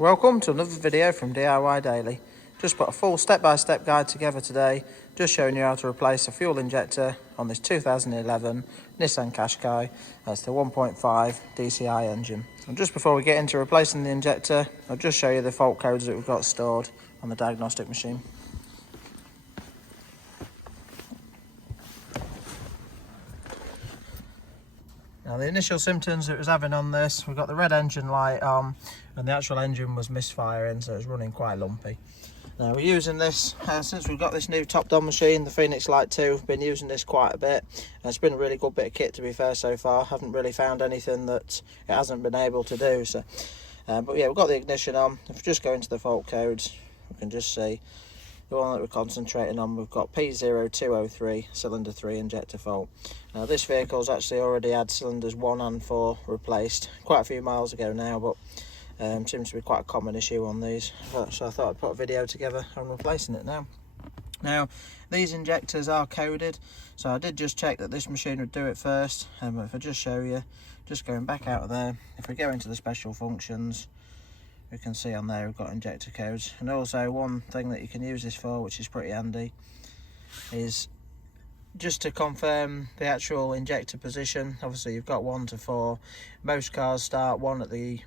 Welcome to another video from DIY Daily. Just put a full step-by-step guide together today, just showing you how to replace a fuel injector on this 2011 Nissan Qashqai. That's the 1.5 DCI engine. And just before we get into replacing the injector, I'll just show you the fault codes that we've got stored on the diagnostic machine. Now the initial symptoms it was having on this, we've got the red engine light on and the actual engine was misfiring, so it's running quite lumpy. Now we're using this, since we've got this new top-down machine, the Phoenix Lite 2, we've been using this quite a bit. It's been a really good bit of kit to be fair so far. Haven't really found anything that it hasn't been able to do. So, but yeah, we've got the ignition on. If we just go into the fault codes, we can just see the one that we're concentrating on. We've got P0203 cylinder 3 injector fault. Now this vehicle's actually already had cylinders 1 and 4 replaced quite a few miles ago now, but seems to be quite a common issue on these, so I thought I'd put a video together on replacing it now. Now these injectors are coded, so I did just check that this machine would do it first. But if I just show you, just going back out of there, if we go into the special functions, we can see on there we've got injector codes. And also one thing that you can use this for, which is pretty handy, is just to confirm the actual injector position. Obviously you've got 1 to 4. Most cars start 1 at the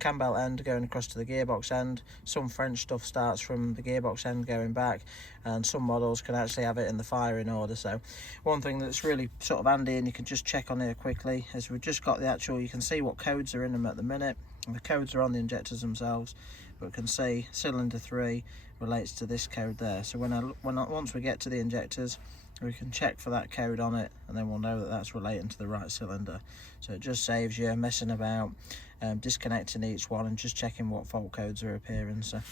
cam belt end going across to the gearbox end. Some French stuff starts from the gearbox end going back, and some models can actually have it in the firing order. So one thing that's really sort of handy, and you can just check on here quickly, is we've just got the actual, you can see what codes are in them at the minute, and the codes are on the injectors themselves, but we can see cylinder 3 relates to this code there. So once we get to the injectors, we can check for that code on it, and then we'll know that that's relating to the right cylinder. So it just saves you messing about, disconnecting each one and just checking what fault codes are appearing. So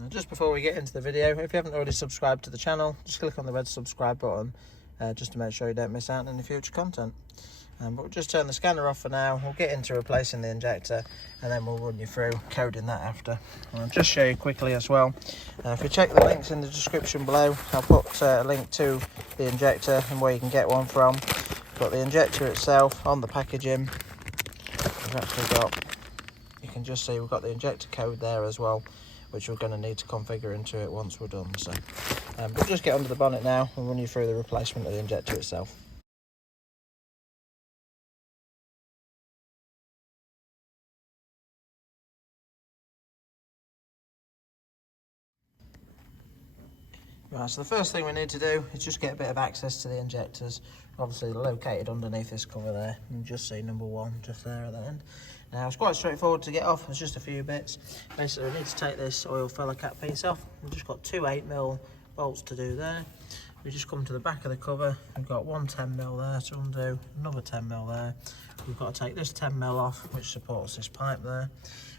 now, just before we get into the video, if you haven't already subscribed to the channel, just click on the red subscribe button, just to make sure you don't miss out on any future content. But we'll just turn the scanner off for now. We'll get into replacing the injector, and then we'll run you through coding that after. And I'll just show you quickly as well. If you check the links in the description below, I'll put a link to the injector and where you can get one from. But the injector itself, on the packaging, we've actually got, you can just see we've got the injector code there as well, which we're going to need to configure into it once we're done. So we'll just get under the bonnet now and run you through the replacement of the injector itself. Right, so the first thing we need to do is just get a bit of access to the injectors. Obviously they're located underneath this cover there. You can just see number 1 just there at the end. Now it's quite straightforward to get off. There's just a few bits. Basically we need to take this oil filler cap piece off. We've just got 2 8mm bolts to do there. We just come to the back of the cover. We've got 1 10mm there to undo, another 10mm there. We've got to take this 10mm off, which supports this pipe there.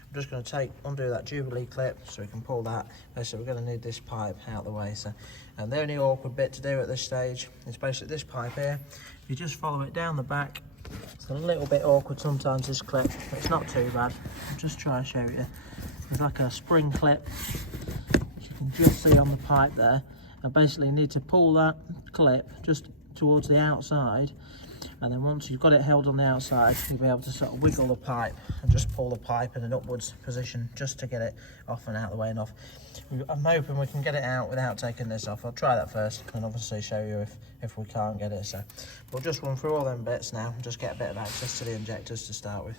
I'm just going to undo that Jubilee clip so we can pull that. Basically we're going to need this pipe out of the way. So, and the only awkward bit to do at this stage is basically this pipe here. If you just follow it down the back, it's a little bit awkward sometimes, this clip, but it's not too bad. I'll just try and show you. There's like a spring clip, which you can just see on the pipe there. I basically need to pull that clip just towards the outside, and then once you've got it held on the outside, you'll be able to sort of wiggle the pipe and just pull the pipe in an upwards position just to get it off and out of the way and off. I'm hoping we can get it out without taking this off. I'll try that first and obviously show you if we can't get it. So we'll just run through all them bits now and just get a bit of access to the injectors to start with.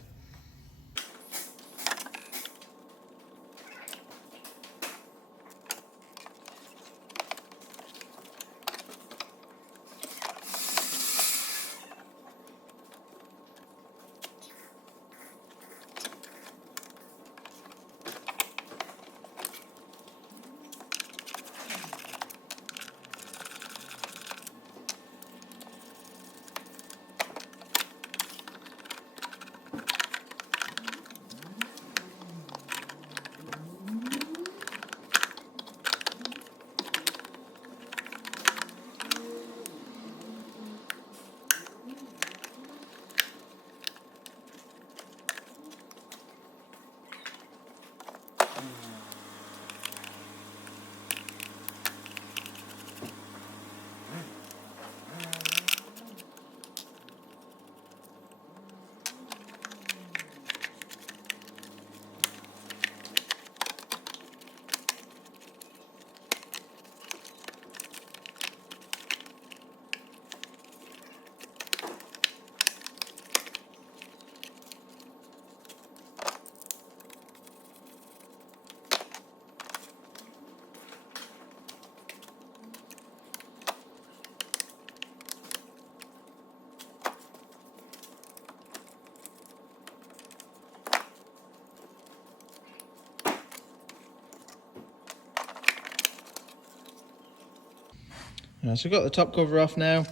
So we've got the top cover off now.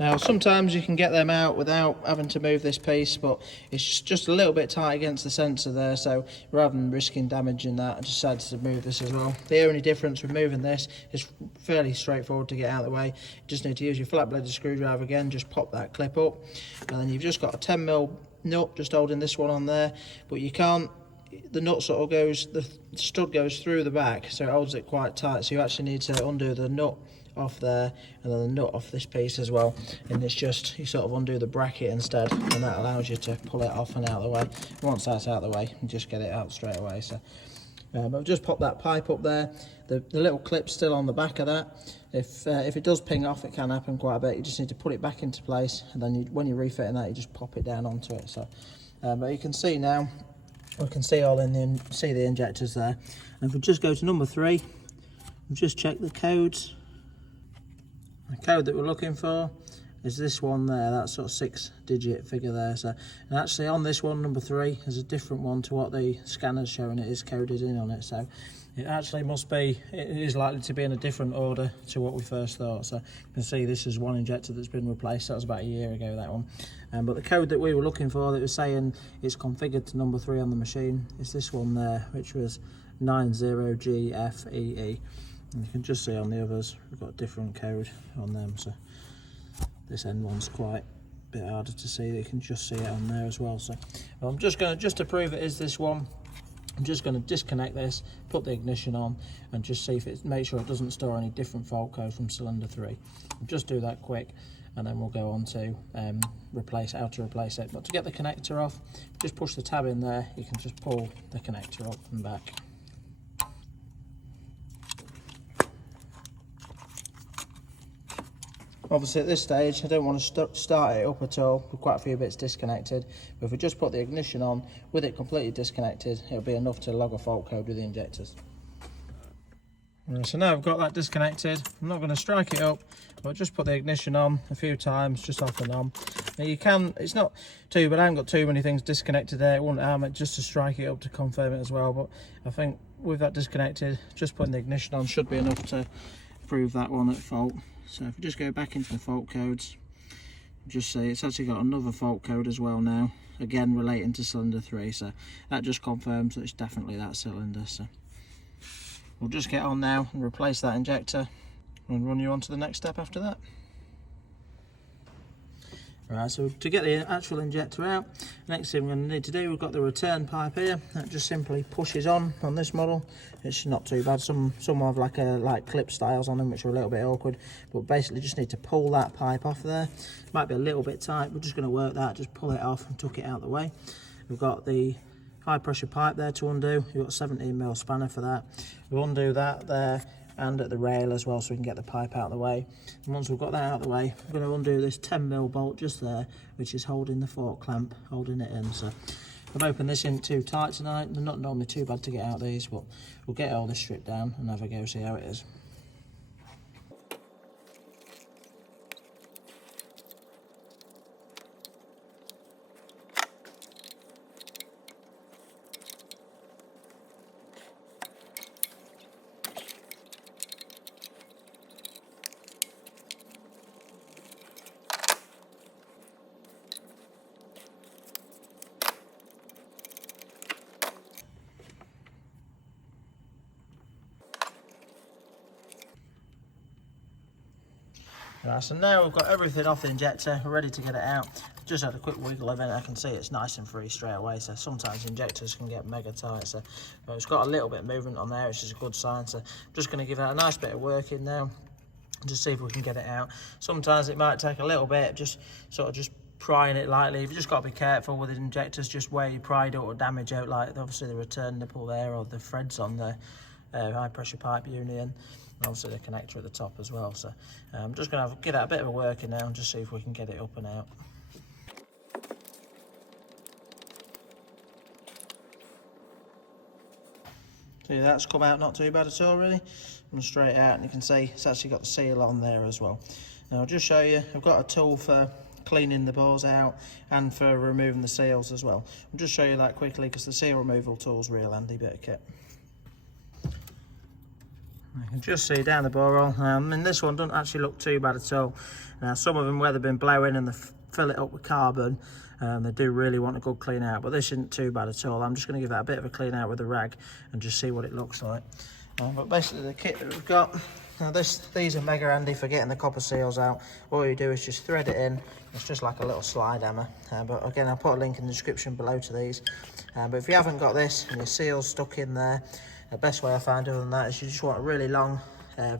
Now sometimes you can get them out without having to move this piece, but it's just a little bit tight against the sensor there, so rather than risking damaging that, I decided to move this as well. The only difference with moving this is fairly straightforward to get out of the way. You just need to use your flat bladed screwdriver again, just pop that clip up, and then you've just got a 10mm nut just holding this one on there, but you can't, the nut sort of goes, the stud goes through the back, so it holds it quite tight, so you actually need to undo the nut off there and then the nut off this piece as well, and it's just, you sort of undo the bracket instead, and that allows you to pull it off and out of the way. Once that's out of the way, you just get it out straight away. So I've just popped that pipe up there. The little clip's still on the back of that. If it does ping off, it can happen quite a bit. You just need to put it back into place, and then when you're refitting that, you just pop it down onto it. So but you can see now, we can see the injectors there. And if we just go to number 3, we've just checked the codes. The code that we're looking for is this one there, that sort of 6-digit figure there. So, and actually on this one, number 3, is a different one to what the scanner's showing it is coded in on it. So it actually must be, it is likely to be in a different order to what we first thought. So you can see this is one injector that's been replaced. That was about a year ago, that one. But the code that we were looking for that was saying it's configured to number 3 on the machine is this one there, which was 90GFEE. And you can just see on the others, we've got a different code on them. So this end one's quite a bit harder to see. You can just see it on there as well. So I'm just going to, just to prove it is this one, I'm just going to disconnect this, put the ignition on, and just see if it, make sure it doesn't store any different fault code from cylinder 3. I'll just do that quick, and then we'll go on to how to replace it. But to get the connector off, just push the tab in there. You can just pull the connector up and back. Obviously at this stage I don't want to start it up at all with quite a few bits disconnected, but if we just put the ignition on with it completely disconnected, it'll be enough to log a fault code with the injectors. Right, so now I've got that disconnected, I'm not going to strike it up, but just put the ignition on a few times, just off and on. Now you can, it's not too, but I haven't got too many things disconnected there, it wouldn't harm it just to strike it up to confirm it as well, but I think with that disconnected, just putting the ignition on should be enough to prove that one at fault. So if we just go back into the fault codes, just see it's actually got another fault code as well now, again relating to cylinder 3, so that just confirms that it's definitely that cylinder. So we'll just get on now and replace that injector and run you on to the next step after that. Right, so to get the actual injector out, next thing we're going to need to do, we've got the return pipe here that just simply pushes on this model. It's not too bad. Some have like clip styles on them which are a little bit awkward, but basically just need to pull that pipe off there. It might be a little bit tight, we're just going to work that, just pull it off and tuck it out of the way. We've got the high pressure pipe there to undo. We've got a 17mm spanner for that. We'll undo that there and at the rail as well, so we can get the pipe out of the way. And once we've got that out of the way, we're going to undo this 10mm bolt just there, which is holding the fork clamp, holding it in. So I've opened this in too tight tonight. They're not normally too bad to get out these, but we'll get all this stripped down and have a go see how it is. Right, so now we've got everything off the injector, we're ready to get it out. Just had a quick wiggle of it, I can see it's nice and free straight away, so sometimes injectors can get mega tight, so but it's got a little bit of movement on there, which is a good sign. So I'm just going to give that a nice bit of work in now, and just see if we can get it out. Sometimes it might take a little bit, just prying it lightly. You've just got to be careful with the injectors, just where you pry it or damage out, like obviously the return nipple there, or the threads on the high pressure pipe union. And obviously the connector at the top as well. So I'm just going to give that a bit of a work in now and just see if we can get it up and out. See, that's come out not too bad at all really. I'm straight out, and you can see it's actually got the seal on there as well. Now I'll just show you, I've got a tool for cleaning the bores out and for removing the seals as well. I'll just show you that quickly because the seal removal tool is a real handy bit of kit. You can just see down the borehole. And this one doesn't actually look too bad at all. Now some of them, where they've been blowing and they fill it up with carbon, they do really want a good clean out, but this isn't too bad at all. I'm just going to give that a bit of a clean out with a rag and just see what it looks like. But basically the kit that we've got, now these are mega handy for getting the copper seals out. All you do is just thread it in. It's just like a little slide hammer. But again, I'll put a link in the description below to these. But if you haven't got this and your seal's stuck in there, the best way I find other than that is you just want a really long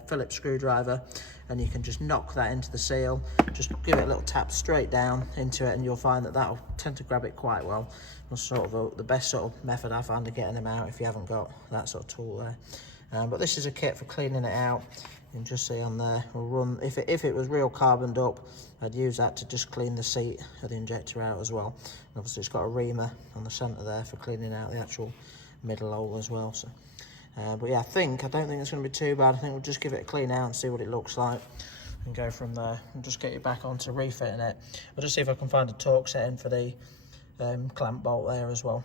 Phillips screwdriver, and you can just knock that into the seal. Just give it a little tap straight down into it, and you'll find that that'll tend to grab it quite well. That's sort of the best sort of method I find of getting them out if you haven't got that sort of tool there. But this is a kit for cleaning it out. You can just see on there, we'll run, if it was real carboned up, I'd use that to just clean the seat of the injector out as well. And obviously it's got a reamer on the centre there for cleaning out the actual middle hole as well. So, but yeah, I don't think it's going to be too bad. I think we'll just give it a clean out and see what it looks like and go from there, and just get you back onto refitting it. I'll just see if I can find a torque setting for the clamp bolt there as well.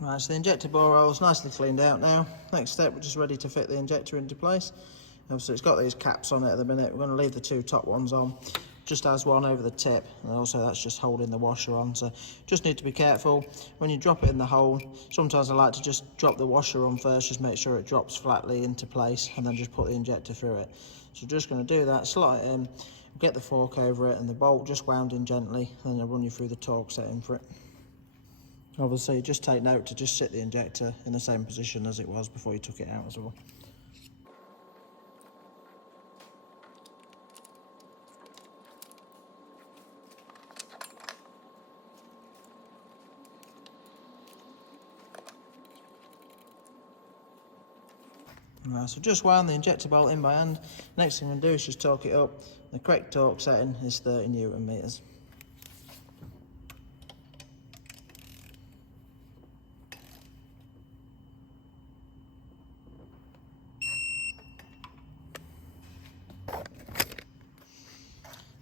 Right, so the injector bore roll is nicely cleaned out now. Next step, we're just ready to fit the injector into place. Obviously it's got these caps on it at the minute. We're going to leave the two top ones on, just as one over the tip, and also that's just holding the washer on. So just need to be careful when you drop it in the hole. Sometimes I like to just drop the washer on first, just make sure it drops flatly into place, and then just put the injector through it. So just going to do that, slot it in, get the fork over it, and the bolt just wound in gently, and then I'll run you through the torque setting for it. Obviously, just take note to just sit the injector in the same position as it was before you took it out as well. Right, so just wound the injector bolt in by hand. Next thing I'm going to do is just torque it up. The correct torque setting is 30 Newton meters.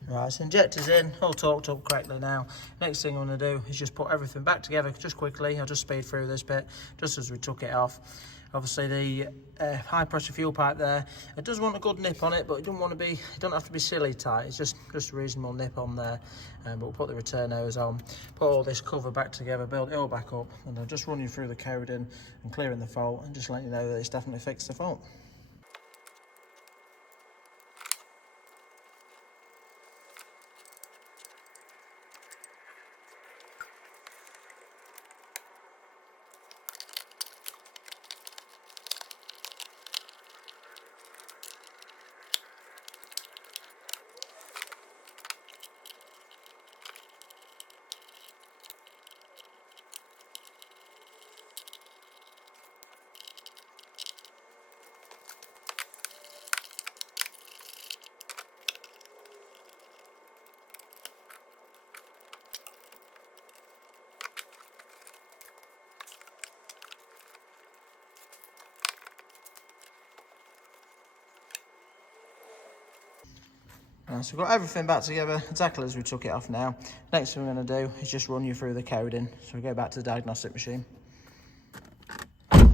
Right, so injector's in, all torqued up correctly now. Next thing I'm going to do is just put everything back together just quickly. I'll just speed through this bit, just as we took it off. Obviously the high pressure fuel pipe there, it does want a good nip on it, but it don't have to be silly tight. It's just a reasonable nip on there. But we'll put the return hose on, put all this cover back together, build it all back up, and I'll just run you through the coding and clearing the fault, and just let you know that it's definitely fixed the fault. So we've got everything back together exactly as we took it off now. Next thing we're going to do is just run you through the coding. So we go back to the diagnostic machine. Right,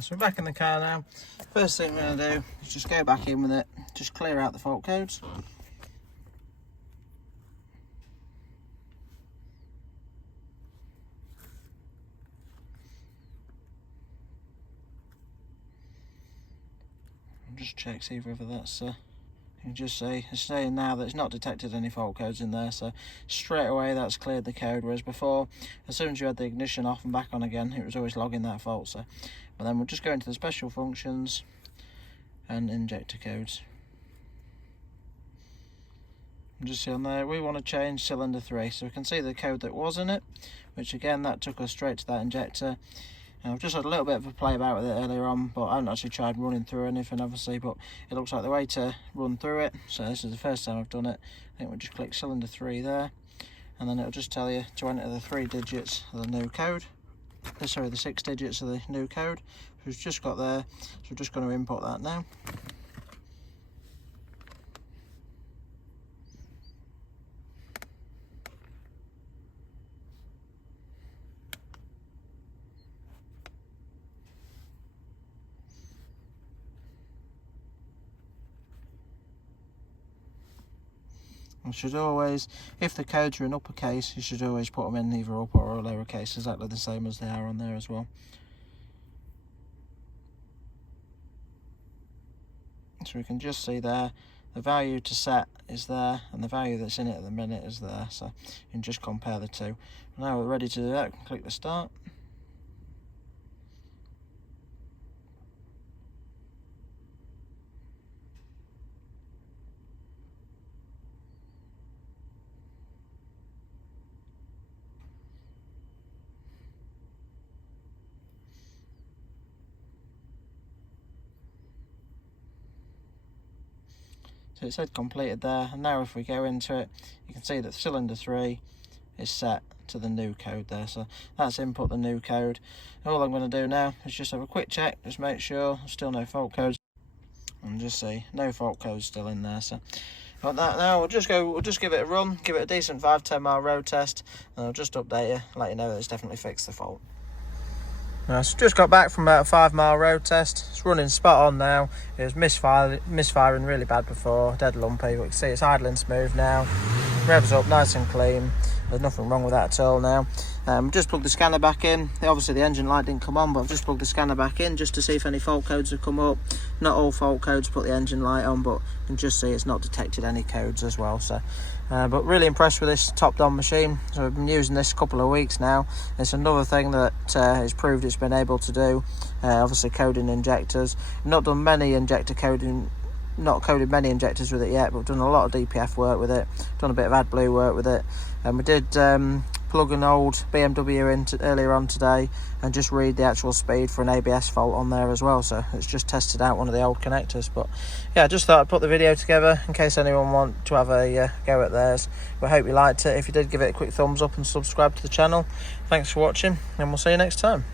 so we're back in the car now. First thing we're going to do is just go back in with it, just clear out the fault codes. Just check, see whether that's you can just see it's saying now that it's not detected any fault codes in there, so straight away that's cleared the code, whereas before, as soon as you had the ignition off and back on again, it was always logging that fault. So but then we'll just go into the special functions and injector codes, and just see on there we want to change cylinder 3, so we can see the code that was in it, which again that took us straight to that injector. I've just had a little bit of a play about with it earlier on, but I haven't actually tried running through anything obviously, but it looks like the way to run through it. So this is the first time I've done it. I think we'll just click cylinder 3 there, and then it'll just tell you to enter the 3 digits of the new code. Sorry, the 6 digits of the new code, which we've just got there. So we're just going to input that now. You should always, if the codes are in uppercase, you should always put them in either upper or lowercase, exactly the same as they are on there as well. So we can just see there, the value to set is there, and the value that's in it at the minute is there. So you can just compare the two. Now we're ready to do that, we can click the start. So it said completed there, and now if we go into it, you can see that cylinder 3 is set to the new code there. So that's input the new code. All I'm going to do now is just have a quick check, just make sure there's still no fault codes, and just see no fault codes still in there. So got that now. We'll just give it a run, give it a decent 5-10 mile road test, and I'll just update you, let you know that it's definitely fixed the fault. So just got back from about a 5 mile road test. It's running spot on now. It was misfiring really bad before, dead lumpy, but you can see it's idling smooth now. Revs up nice and clean. There's nothing wrong with that at all now. Just plugged the scanner back in. Obviously the engine light didn't come on, but I've just plugged the scanner back in just to see if any fault codes have come up. Not all fault codes put the engine light on, but you can just see it's not detected any codes as well. So, but really impressed with this top-down machine. So I've been using this a couple of weeks now. It's another thing that has proved it's been able to do. Obviously coding injectors. Not done many injector coding. Not coded many injectors with it yet, but we've done a lot of DPF work with it, done a bit of AdBlue work with it, and we did plug an old BMW in earlier on today and just read the actual speed for an ABS fault on there as well. So it's just tested out one of the old connectors. But yeah, I just thought I'd put the video together in case anyone want to have a go at theirs. We hope you liked it. If you did, give it a quick thumbs up and subscribe to the channel. Thanks for watching, and we'll see you next time.